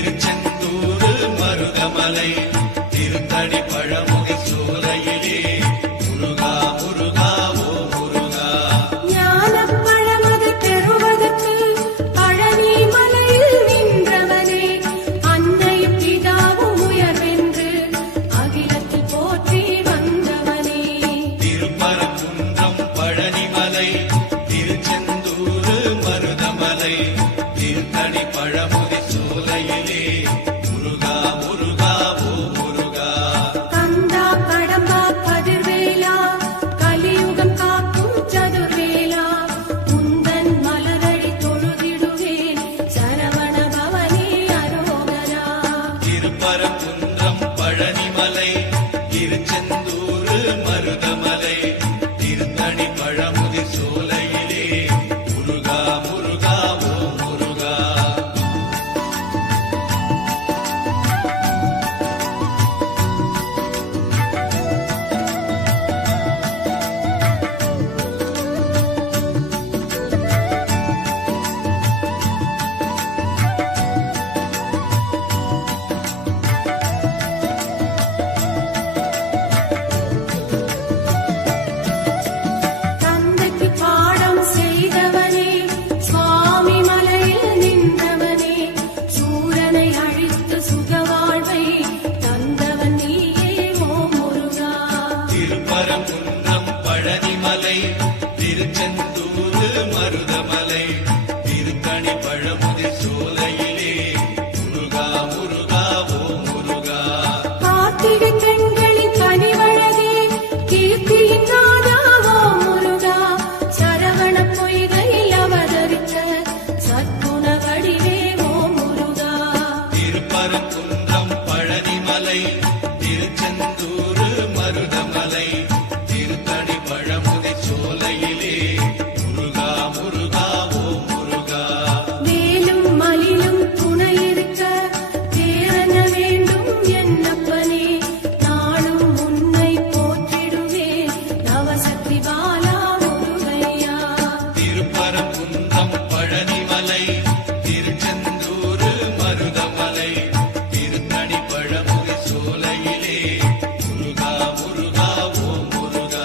திருச்செந்தூரு மருதமலை திருத்தடி பழமுகை சோலையிலே முருகா முருகா ஓ முருகா. ஞானப் பழமது பெறுவதற்கு பழனி மலையில் நின்றவனே, அன்னையும் பிதாவும் உயர்வென்று அகிலத்தில் போற்றி வந்தவனே. திருப்பரங்குன்றம் பழனிமலை திருச்செந்தூரு மருதமலை திருத்தடி பழமுகை சோலையிலே முருகா முருகா ஓ முருகா. கந்தா கடம்பா கதிர்வேலா கலியுகம் காக்கும் சதுர்வேலா, உந்தன் மலரடி தொழுதிடுவேன் சரவண பவனே அரோகரா. திருப்பரங்குன்றம் பழனிமலை திருச்செந்தூரு மருதமலை திருத்தணி பழமுதி சோலையிலே முருகா முருகா ஓ முருகா. தந்தைக்கு பாடம் செய்தவனே, சுவாமி மலையில் நின்றவனே, சூரனை அழித்து சுகவாழ்வை தந்தவன் நீயே ஓ முருகா. திருப்பரங்குன்றம் பழனிமலை திருச்செந்தூரு மருதமலை திருத்தணி பழமுதி சோலையிலே முருகா முருகா ஓ முருகா. கார்த்திகை பெண்களின் கனிவழகே, கீர்த்தியின் நாதா ஓ முருகா. சரவண பொய்கையில் அவதரித்த சத்குண வடிவே ஓ முருகா. திருப்பரங்குன்றம் பழனிமலை திருச்செந்தூரு மருதமலை திருத்தணி பழமுதி சோலையிலே முருகா முருகா ஓ முருகா. வேலும் மலிலும் துணை இருக்க வேறென்ன வேண்டும் என்னப்பனே, நாளும் உன்னை போற்றிடுவேன் நவசக்தி பாலா முருகையா. திருப்பரங்குன்றம் பழனிமலை திருச்செந்தூரு மருதமலை திருத்தணி பழமுதி சோலையிலே முருகா முருகா ஓ முருகா.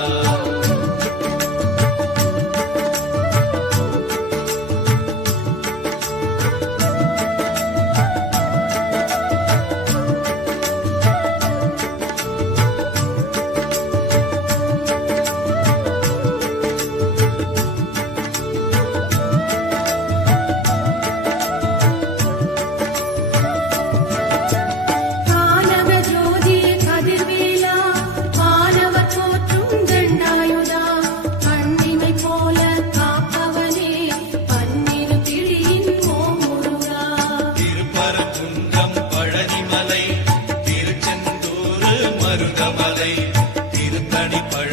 கானக ஜோதியே கதிர்வேலா, வானவர் போற்றும் தண்டாயுதா, கண்ணிமை போல காப்பவனே பன்னிரு பிழியின் ஓ முருகா. திருப்பரங்குன்றம் பழனிமலை திருச்செந்தூரு மருதமலை திருத்தணி பழ